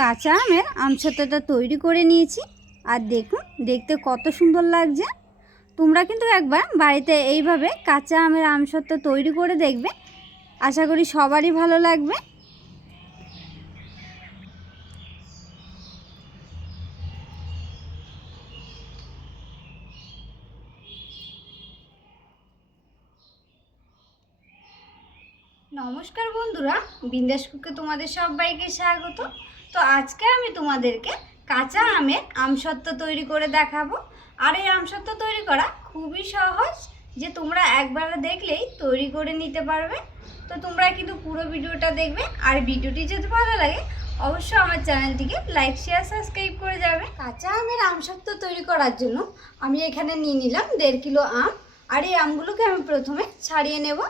কাঁচা আমের আমসত্ত্বটা তৈরি করে নিয়েছি। আর দেখুন, দেখতে কত সুন্দর লাগছে। তোমরা কিন্তু একবার বাড়িতে এইভাবে কাঁচা আমের আমসত্ত্ব তৈরি করে দেখবে। আশা করি সবারই ভালো লাগবে। নমস্কার বন্ধুরা, বিন্দাস কুকে তোমাদের সবাইকে স্বাগত। তো আজকে আমি তোমাদেরকে কাঁচা আমের আমসত্ত্ব তৈরি করে দেখাবো। আর এই আমসত্ত্ব তৈরি করা খুবই সহজ, যে তোমরা একবার দেখলেই তৈরি করে নিতে পারবে। তো তোমরা কিন্তু পুরো ভিডিওটা দেখবে, আর ভিডিওটি যদি ভালো লাগে, অবশ্যই আমার চ্যানেলটিকে লাইক, শেয়ার, সাবস্ক্রাইব করে যাবে। কাঁচা আমের আমসত্ত্ব তৈরি করার জন্য আমি এখানে নিয়ে নিলাম দেড় কিলো আম। আর এই আমগুলোকে আমি প্রথমে ছাড়িয়ে নেব।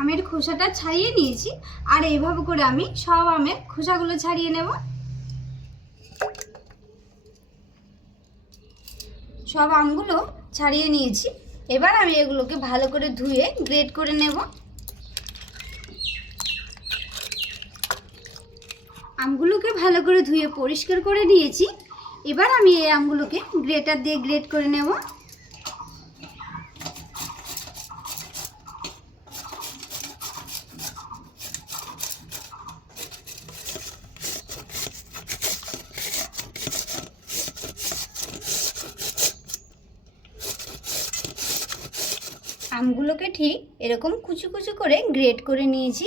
আমের খোসাটা ছাড়িয়ে নিয়েছি, আর এইভাবে করে আমি সব আমের খোসাগুলো ছাড়িয়ে নেব। সব আমগুলো ছাড়িয়ে নিয়েছি। এবার আমি এগুলোকে ভালো করে ধুয়ে গ্রেড করে নেব। আমগুলোকে ভালো করে ধুয়ে পরিষ্কার করে নিয়েছি। এবার আমি এই আমগুলোকে গ্রেটার দিয়ে গ্রেড করে নেব। আমগুলোকে ঠিক এরকম কুচু কুচু করে গ্রেট করে নিয়েছি।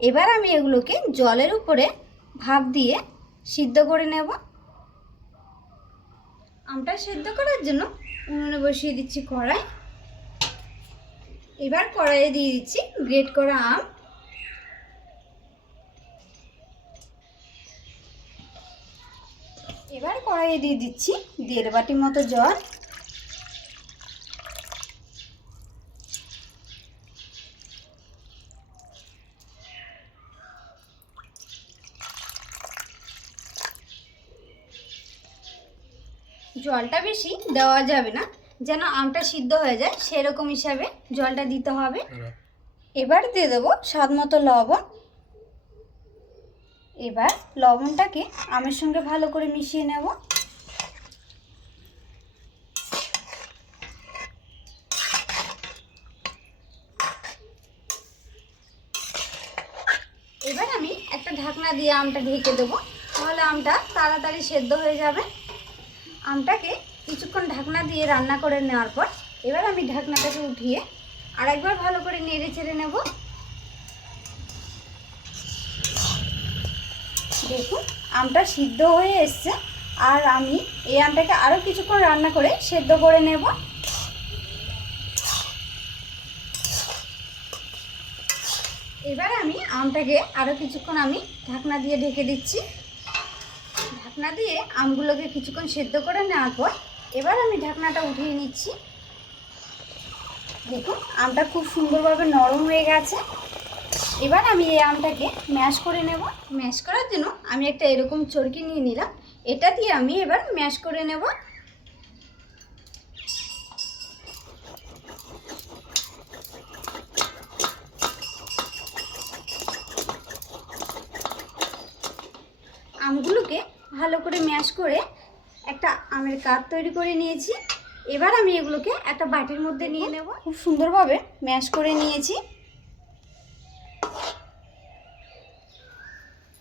এবার আমি এগুলোকে জলের উপরে ভাপ দিয়ে সিদ্ধ করে নেব। আমটা সিদ্ধ করার জন্য উনুনে বসিয়ে দিচ্ছি কড়াই। এবার কড়াইয়ে দিয়ে দিচ্ছি গ্রেট করা আম। এবার কড়াইয়ে দিয়ে দিচ্ছি দেড় বাটি মতো জল। জলটা বেশি দেওয়া যাবে না। যেন আমটা সিদ্ধ হয়ে যায় সেরকম হিসাবে জলটা দিতে হবে। এবার দিয়ে দেবো স্বাদ মতো লবণ। এবার লবণটাকে আমের সঙ্গে ভালো করে মিশিয়ে নেব। এবার আমি একটা ঢাকনা দিয়ে আমটা ঢেকে দেবো। তাহলে আমটা তাড়াতাড়ি সেদ্ধ হয়ে যাবে। আমটাকে কিছুক্ষণ ঢাকনা দিয়ে রান্না করে নেওয়ার পর এবার আমি ঢাকনাটাকে উঠিয়ে আর একবার ভালো করে নেড়ে চেড়ে নেব। দেখুন, আমটা সিদ্ধ হয়ে এসছে। আর আমি এই আমটাকে আরও কিছুক্ষণ রান্না করে সেদ্ধ করে নেব। এবার আমি আমটাকে আরও কিছুক্ষণ আমি ঢাকনা দিয়ে ঢেকে দিচ্ছি। ঢাকনা দিয়ে আমগুলোকে কিছুক্ষণ সেদ্ধ করে নেওয়ার পর এবার আমি ঢাকনাটা উঠিয়ে নিচ্ছি। দেখুন, আমটা খুব সুন্দরভাবে নরম হয়ে গেছে। এবার আমি এই আমটাকে ম্যাশ করে নেব। ম্যাশ করার জন্য আমি একটা এরকম চরকি নিয়ে নিলাম। এটা দিয়ে আমি এবার ম্যাশ করে নেব আমগুলোকে ভালো করে ম্যাশ করে একটা আমের কাপ তৈরি করে নিয়েছি। এবার আমি এগুলোকে একটা বাটির মধ্যে নিয়ে নেব। খুব সুন্দরভাবে ম্যাশ করে নিয়েছি।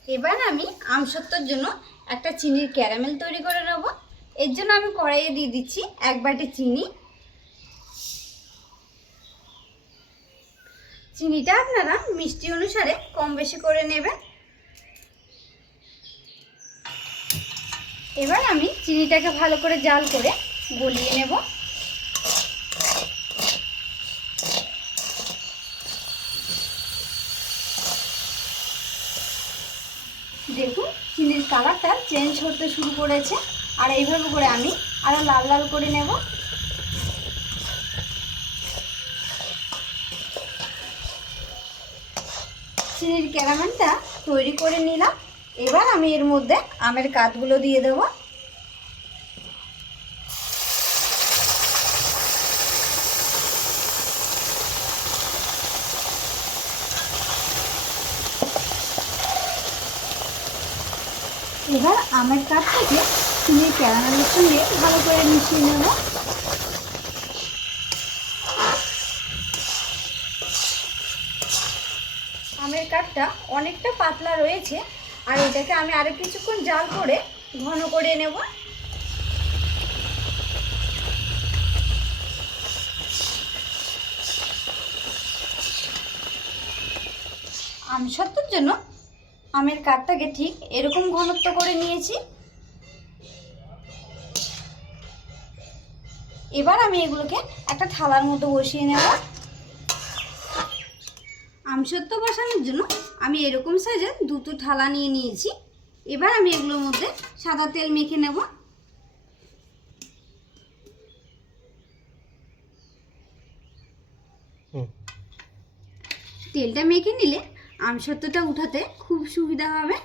এবার আমি আমসত্বর জন্য একটা চিনির ক্যারামেল তৈরি করে নেব। এর জন্য আমি কড়াইয়ে দিয়ে দিচ্ছি এক বাটি চিনি। চিনিটা আপনারা মিষ্টি অনুসারে কম বেশি করে নেবেন। এবার আমি চিনিটাকে ভালো করে জাল করে গলিয়ে নেব। দেখুন, চিনির কালারটা চেঞ্জ হতে শুরু করেছে। আর এইভাবে করে আমি আরও লাল লাল করে নেব। চিনির ক্যারামেলটা তৈরি করে নিলাম। এবার আমি এর মধ্যে আমের কাঠগুলো দিয়ে দেবো। এবার আমের কাঠটাকে চিনির ক্যারামেলের সঙ্গে ভালো করে মিশিয়ে নেব। আমের কাঠটা অনেকটা পাতলা রয়েছে আর এটাকে আমি আরও কিছুক্ষণ জাল করে ঘন করে নেব। আম সত্ত্বর জন্য আমের কাঠটাকে ঠিক এরকম ঘনত্ব করে নিয়েছি। এবার আমি এগুলোকে একটা থালার মতো বসিয়ে নেব। আমসত্ব বসানোর জন্য আমি এরকম সাইজের দুটো থালা নিয়ে নিয়েছি। এবার আমি এগুলোর মধ্যে সাদা তেল মেখে নেব। তেলটা মেখে নিলে আমসত্বটা উঠাতে খুব সুবিধা হবে।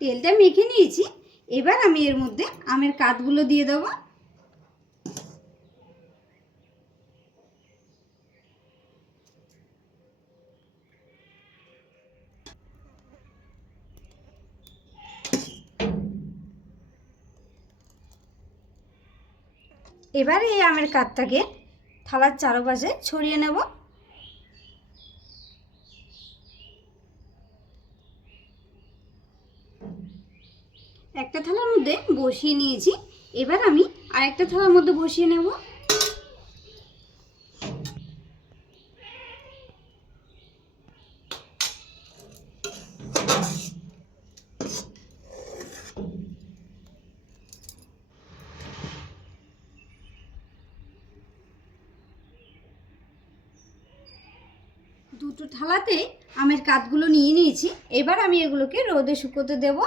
তেলটা মেখে নিয়েছি। এবার আমি এর মধ্যে আমের কাঠগুলো দিয়ে দেবো। এবার এই আমের কাঠটাকে থালার চারপাশে ছড়িয়ে নেব। একটা থালার মধ্যে বসিয়ে নিয়েছি। এবার আমি আরেকটা থালার মধ্যে বসিয়ে নেব। দুটো থালাতে আমের কাঠগুলো নিয়ে নিয়েছি। এবার আমি এগুলোকে রোদে শুকোতে দেব।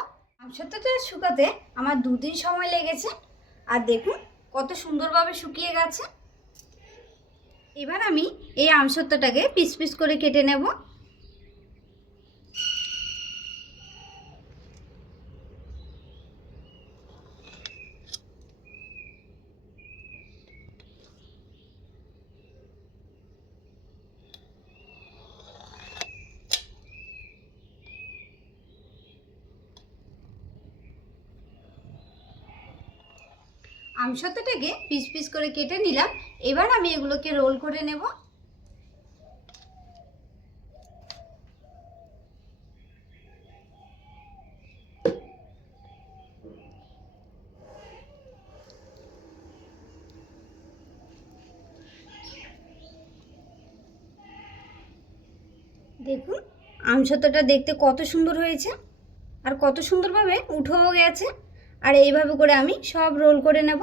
আমসত্ত্বটা শুকাতে আমার দুদিন সময় লেগেছে। আর দেখুন, কত সুন্দরভাবে শুকিয়ে গেছে। এবার আমি এই আমসত্ত্বটাকে পিস পিস করে কেটে নেব। আমসত্ত্বটাকে পিস পিস করে কেটে নিলাম। এবার আমি এগুলোকে রোল করে নেব। দেখুন, আমসত্ত্বটা দেখতে কত সুন্দর হয়েছে আর কত সুন্দরভাবে উঠেও গেছে। আর এইভাবে করে আমি সব রোল করে নেব।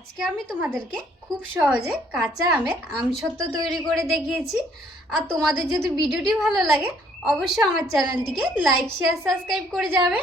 আজকে আমি তোমাদেরকে খুব সহজে কাঁচা আমের আমসত্ত্ব তৈরি করে দেখিয়েছি। আর তোমাদের যদি ভিডিওটি ভালো লাগে, অবশ্যই আমার চ্যানেলটিকে লাইক শেয়ার সাবস্ক্রাইব করে যাবে।